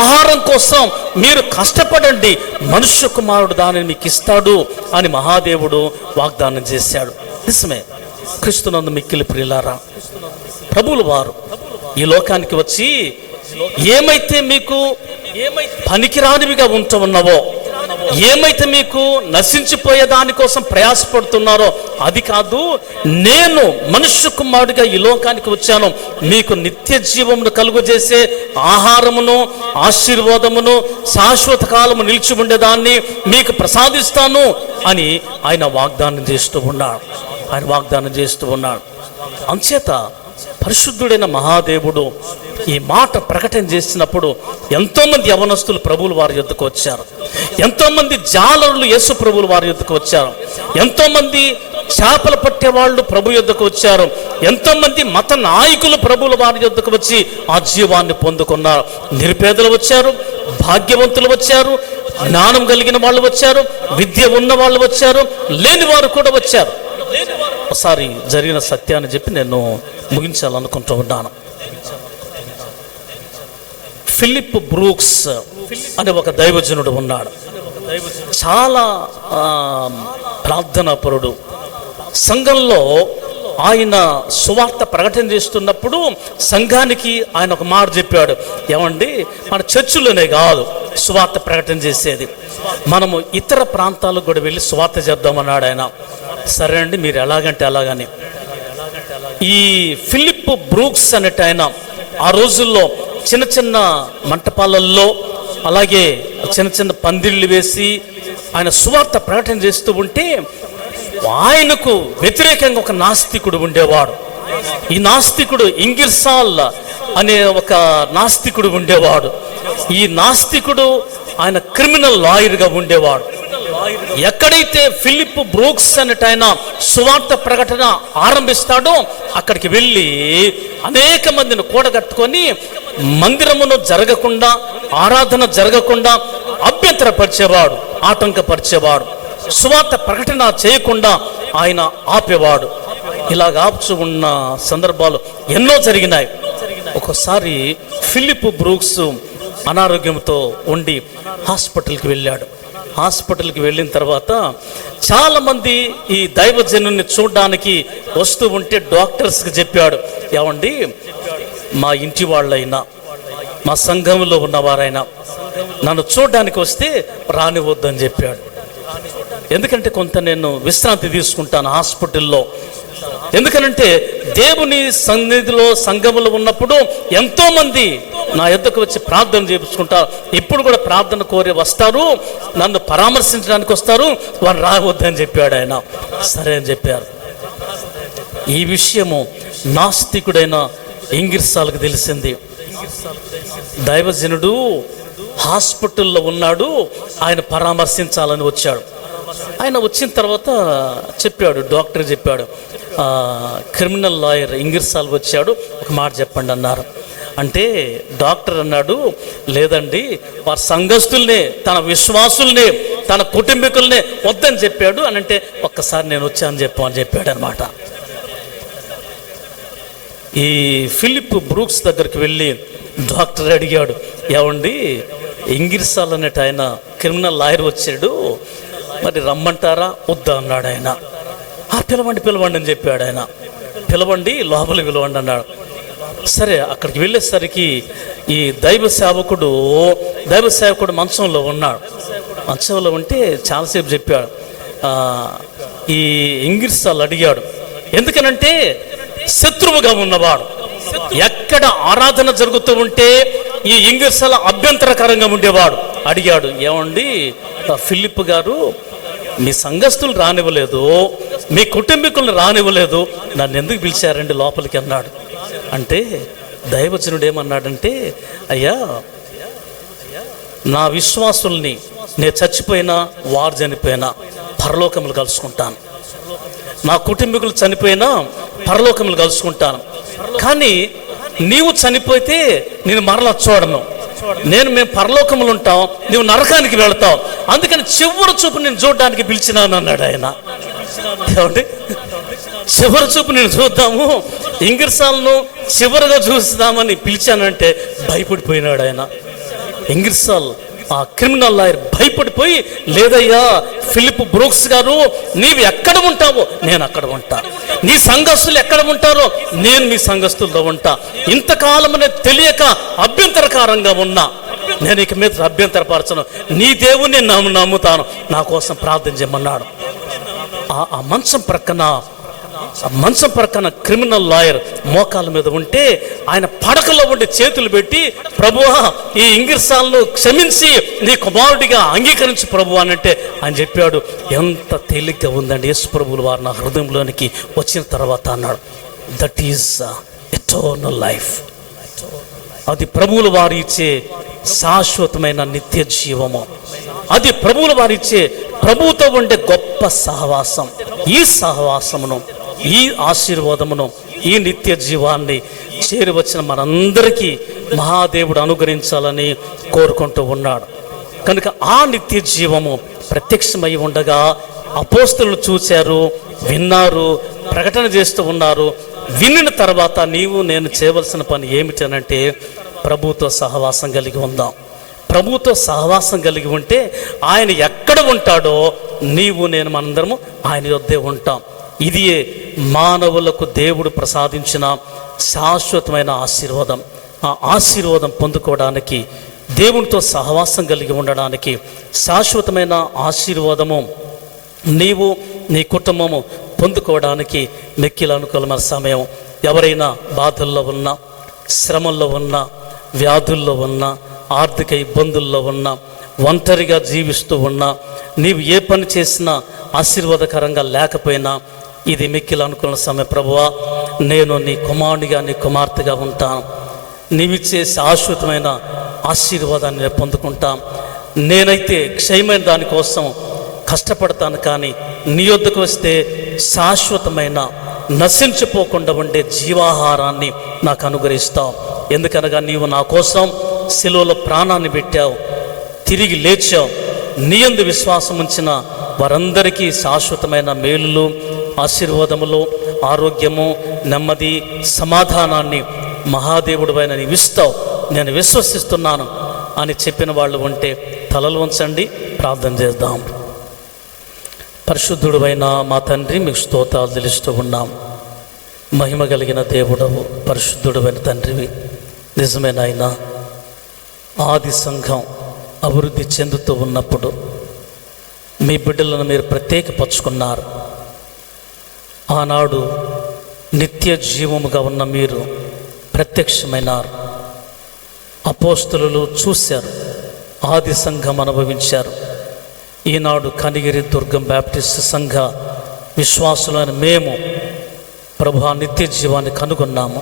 ఆహారం కోసం మీరు కష్టపడండి, మనుష్య కుమారుడు దానిని మీకు ఇస్తాడు అని మహాదేవుడు వాగ్దానం చేశాడు. నిజమే. క్రీస్తునందు మిక్కిలి ప్రియులారా, ప్రభువులు వారు ఈ లోకానికి వచ్చి ఏమైతే మీకు పనికిరానివిగా ఉంటున్నావో, ఏమైతే మీకు నశించిపోయే దానికోసం ప్రయాసపడుతున్నారో అది కాదు, నేను మనుష్య కుమారుడిగా ఈ లోకానికి వచ్చాను, మీకు నిత్య జీవమును కలుగజేసే ఆహారమును, ఆశీర్వాదమును, శాశ్వత కాలము నిలిచి ఉండేదాన్ని మీకు ప్రసాదిస్తాను అని ఆయన వాగ్దానం చేస్తూ ఉన్నాడు. అంచేత పరిశుద్ధుడైన మహాదేవుడు ఈ మాట ప్రకటన చేసినప్పుడు ఎంతోమంది యవనస్తులు ప్రభువులు వారి యొద్దకు వచ్చారు, ఎంతోమంది జాలరులు యేసు ప్రభువులు వారి యొద్దకు వచ్చారు, ఎంతోమంది చేపలు పట్టేవాళ్ళు ప్రభు యొద్దకు వచ్చారు, ఎంతోమంది మత నాయకులు ప్రభువుల వారి యొద్దకు వచ్చి ఆ జీవాన్ని పొందుకున్నారు. నిరుపేదలు వచ్చారు, భాగ్యవంతులు వచ్చారు, జ్ఞానం కలిగిన వాళ్ళు వచ్చారు, విద్య ఉన్న వాళ్ళు వచ్చారు, లేని వారు కూడా వచ్చారు. ఒకసారి జరిగిన సత్యాన్ని చెప్పి నేను ముగించాలనుకుంటూ ఉన్నాను. ఫిలిప్ బ్రూక్స్ అనే ఒక దైవజనుడు ఉన్నాడు. చాలా ప్రార్థనాపరుడు. సంఘంలో ఆయన సువార్త ప్రకటన చేస్తున్నప్పుడు సంఘానికి ఆయన ఒక మాట చెప్పాడు. ఏమండి, మన చర్చిలోనే కాదు సువార్త ప్రకటన చేసేది, మనము ఇతర ప్రాంతాలకు కూడా వెళ్ళి సువార్త చేద్దామన్నాడు ఆయన. సరే అండి, మీరు ఎలాగంటే అలాగని. ఈ ఫిలిప్ బ్రూక్స్ అనేట ఆయన ఆ రోజుల్లో చిన్న చిన్న మంటపాలల్లో, అలాగే చిన్న చిన్న పందిళ్ళు వేసి ఆయన సువార్త ప్రకటన చేస్తూ ఉంటే ఆయనకు వ్యతిరేకంగా ఒక నాస్తికుడు ఉండేవాడు. ఈ నాస్తికుడు ఇంగిర్సాల్ అనే ఒక నాస్తికుడు ఉండేవాడు. ఈ నాస్తికుడు ఆయన క్రిమినల్ లాయర్గా ఉండేవాడు. ఎక్కడైతే ఫిలిప్ బ్రూక్స్ అనేట ఆయన సువార్త ప్రకటన ఆరంభిస్తాడో అక్కడికి వెళ్ళి అనేక మందిని కూడగట్టుకొని మందిరమును జరగకుండా, ఆరాధన జరగకుండా అభ్యంతరపరిచేవాడు, ఆటంకపరిచేవాడు. సువార్త ప్రకటన చేయకుండా ఆయన ఆపేవాడు. ఇలాగ ఆపుచు ఉన్న సందర్భాలు ఎన్నో జరిగినాయి. ఒకసారి ఫిలిప్ బ్రూక్స్ అనారోగ్యంతో ఉండి హాస్పిటల్కి వెళ్ళాడు. హాస్పిటల్కి వెళ్ళిన తర్వాత చాలామంది ఈ దైవజనుని చూడడానికి వస్తూ ఉంటే డాక్టర్స్కి చెప్పాడు, ఏమండి, మా ఇంటి వాళ్ళైనా మా సంఘంలో ఉన్నవారైనా నన్ను చూడడానికి వస్తే రానివద్దని చెప్పాడు. ఎందుకంటే కొంత నేను విశ్రాంతి తీసుకుంటాను హాస్పిటల్లో. ఎందుకనంటే దేవుని సన్నిధిలో సంఘములో ఉన్నప్పుడు ఎంతోమంది నా యొద్దకు వచ్చి ప్రార్థన చేయించుకుంటారు. ఇప్పుడు కూడా ప్రార్థన కోరి వస్తారు, నన్ను పరామర్శించడానికి వస్తారు, వారు రావద్దని చెప్పాడు ఆయన. సరే అని చెప్పారు. ఈ విషయము నాస్తికుడైన ఇంగిర్సాల్కి తెలిసింది. దైవజనుడు హాస్పిటల్లో ఉన్నాడు, ఆయన పరామర్శించాలని వచ్చాడు. ఆయన వచ్చిన తర్వాత చెప్పాడు, డాక్టర్ చెప్పాడు, క్రిమినల్ లాయర్ ఇంగిర్సాల్ వచ్చాడు, ఒక మాట చెప్పండి అన్నారు. అంటే డాక్టర్ అన్నాడు, లేదండి, వారి సంఘస్థుల్నే, తన విశ్వాసుల్నే, తన కుటుంబీకుల్నే వద్దని చెప్పాడు అని. అంటే ఒక్కసారి నేను వచ్చాను చెప్పు అని చెప్పాడు అనమాట. ఈ ఫిలిప్ బ్రూక్స్ దగ్గరికి వెళ్ళి డాక్టర్ అడిగాడు, ఏమండి, ఇంగిర్సాల్ అనేట ఆయన క్రిమినల్ లాయర్ వచ్చాడు, మరి రమ్మంటారా వద్దా అన్నాడు ఆయన. పిలవండి అని చెప్పాడు ఆయన. పిలవండి, లోపలికి పిలవండి అన్నాడు. సరే, అక్కడికి వెళ్ళేసరికి ఈ దైవ సేవకుడు మంచంలో ఉన్నాడు. మంచంలో ఉంటే చాలాసేపు చెప్పాడు. ఈ ఇంగిర్సాల్ అడిగాడు, ఎందుకనంటే శత్రువుగా ఉన్నవాడు. ఎక్కడ ఆరాధన జరుగుతూ ఉంటే ఈ ఇంగిర్సాల్ అభ్యంతరకరంగా ఉండేవాడు. అడిగాడు, ఏమండి, ఫిలిప్ గారు, మీ సంఘస్థులు రానివ్వలేదు, మీ కుటుంబీకులను రానివ్వలేదు, నన్ను ఎందుకు పిలిచారండి లోపలికి అన్నాడు. అంటే దైవజనుడు ఏమన్నాడంటే, అయ్యా, నా విశ్వాసుల్ని నేను చచ్చిపోయినా వారు చనిపోయినా పరలోకములు కలుసుకుంటాను, నా కుటుంబీకులు చనిపోయినా పరలోకములు కలుసుకుంటాను, కానీ నీవు చనిపోతే నేను మరలా చూడను, మేము పరలోకములు ఉంటాం, నువ్వు నరకానికి వెళతావు, అందుకని చివరి చూపు నేను చూడడానికి పిలిచినాను అన్నాడు ఆయన. ఏమంటే చివరి చూపు నేను చూద్దాము, ఇంగిర్సాల్ను చివరిగా చూస్తామని పిలిచానంటే భయపడిపోయినాడు ఆయన. ఇంగిర్సాల్ ఆ క్రిమినల్ లాయర్ భయపడిపోయి, లేదయ్యా ఫిలిప్ బ్రూక్స్ గారు, నీవు ఎక్కడ ఉంటావో నేను అక్కడ ఉంటా, నీ సంఘస్థులు ఎక్కడ ఉంటారో నేను మీ సంఘస్థుల్లో ఉంటా, ఇంతకాలం నేను తెలియక అభ్యంతరకారంగా ఉన్నా, నేను ఇక మీద అభ్యంతరపరచను, నీ దేవుని నమ్ముతాను, నా కోసం ప్రార్థన చేయమన్నాడు. ఆ మంచం ప్రక్కన క్రిమినల్ లాయర్ మోకాల మీద ఉంటే ఆయన పడకలో ఉండి చేతులు పెట్టి, ప్రభువా, ఈ ఇంగిర్సాల్ను క్షమించి నీ కుమారుడిగా అంగీకరించి ప్రభు అనంటే ఆయన చెప్పాడు, ఎంత తేలిగ్గా ఉందండి, యేసు ప్రభువులు వారు నా హృదయంలోనికి వచ్చిన తర్వాత అన్నాడు, దట్ ఈజ్ ఎటర్నల్ లైఫ్. అది ప్రభువుల వారు ఇచ్చే శాశ్వతమైన నిత్య జీవము, అది ప్రభువుల వారు ఇచ్చే ప్రభువుతో ఉండే గొప్ప సహవాసం. ఈ సహవాసమును, ఈ ఆశీర్వాదమును, ఈ నిత్య జీవాన్ని చేరి వచ్చిన మనందరికీ మహాదేవుడు అనుగ్రహించాలని కోరుకుంటూ ఉన్నాడు. కనుక ఆ నిత్య జీవము ప్రత్యక్షమై ఉండగా అపోస్తలులు చూశారు, విన్నారు, ప్రకటన చేస్తూ ఉన్నారు. వినిన తర్వాత నీవు నేను చేయవలసిన పని ఏమిటనంటే ప్రభుతో సహవాసం కలిగి ఉందాం. ప్రభుతో సహవాసం కలిగి ఉంటే ఆయన ఎక్కడ ఉంటాడో నీవు నేను మనందరము ఆయన యొద్దే ఉంటాం. ఇది మానవులకు దేవుడు ప్రసాదించిన శాశ్వతమైన ఆశీర్వాదం. ఆ ఆశీర్వాదం పొందుకోవడానికి, దేవునితో సహవాసం కలిగి ఉండడానికి, శాశ్వతమైన ఆశీర్వాదము నీవు నీ కుటుంబము పొందుకోవడానికి మిక్కిలి అనుకూలమైన సమయం. ఎవరైనా బాధల్లో ఉన్నా, శ్రమల్లో ఉన్నా, వ్యాధుల్లో ఉన్నా, ఆర్థిక ఇబ్బందుల్లో ఉన్నా, ఒంటరిగా జీవిస్తూ ఉన్నా, నీవు ఏ పని చేసినా ఆశీర్వాదకరంగా లేకపోయినా ఇది మిక్కిలి అనుకున్న సమయం. ప్రభువా, నేను నీ కుమారునిగా, నీ కుమార్తెగా ఉంటాను. నీవిచ్చే శాశ్వతమైన ఆశీర్వాదాన్ని నేను పొందుకుంటాం. నేనైతే క్షయమైన దానికోసం కష్టపడతాను, కానీ నీ యొద్దకు వస్తే శాశ్వతమైన నశించిపోకుండా ఉండే జీవాహారాన్ని నాకు అనుగ్రహిస్తావు. ఎందుకనగా నీవు నా కోసం శిలువలో ప్రాణాన్ని పెట్టావు, తిరిగి లేచావు. నీ యందు విశ్వాసం ఉంచిన వారందరికీ శాశ్వతమైన మేలులు, ఆశీర్వాదములు, ఆరోగ్యము, నెమ్మది, సమాధానాన్ని మహాదేవుడు అయిన నీవు ఇస్తావు, నేను విశ్వసిస్తున్నాను అని చెప్పిన వాళ్ళు ఉంటే తలలు వంచండి, ప్రార్థన చేద్దాం. పరిశుద్ధుడు అయిన మా తండ్రి, మీకు స్తోత్రాలు తెలుస్తూ ఉన్నాం. మహిమ కలిగిన దేవుడవు, పరిశుద్ధుడు అయిన తండ్రివి. నిజమే నాయనా, ఆది సంఘం అభివృద్ధి చెందుతూ ఉన్నప్పుడు మీ బిడ్డలను మీరు ప్రత్యేకపరుచుకున్నారు. ఆనాడు నిత్య జీవముగా ఉన్న మీరు ప్రత్యక్షమైనారు. అపోస్తలులు చూశారు, ఆది సంఘం అనుభవించారు. ఈనాడు కనిగిరి దుర్గం బ్యాప్టిస్ట్ సంఘ విశ్వాసులైన మేము ప్రభు నిత్య జీవాన్ని కనుగొన్నాము,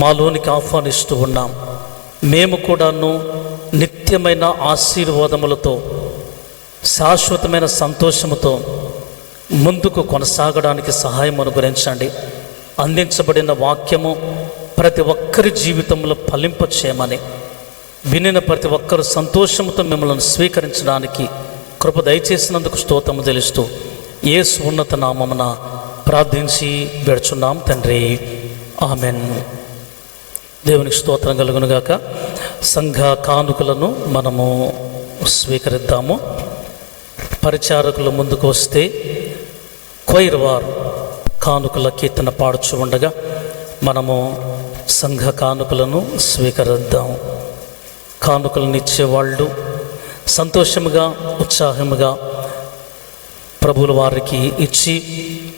మాలోనికి ఆహ్వానిస్తూ ఉన్నాం. మేము కూడాను నిత్యమైన ఆశీర్వాదములతో, శాశ్వతమైన సంతోషముతో ముందుకు కొనసాగడానికి సహాయం అనుగ్రహించండి. అందించబడిన వాక్యము ప్రతి ఒక్కరి జీవితంలో ఫలింప చేయమని, వినిన ప్రతి ఒక్కరు సంతోషంతో మిమ్మల్ని స్వీకరించడానికి కృప దయచేసినందుకు స్తోత్రము తెలుస్తూ యేసు ఉన్నత నామమున ప్రార్థించి వేడుచున్నాం తండ్రి, ఆమెన్. దేవునికి స్తోత్రం కలుగునుగాక. సంఘ కానుకలను మనము స్వీకరిద్దాము. పరిచారకులు ముందుకు వస్తే కొయిర్ వారు కానుకల కీర్తన పాడుచు ఉండగా మనము సంఘ కానుకలను స్వీకరిద్దాము. కానుకలను ఇచ్చేవాళ్ళు సంతోషముగా, ఉత్సాహముగా ప్రభువుల వారికి ఇచ్చి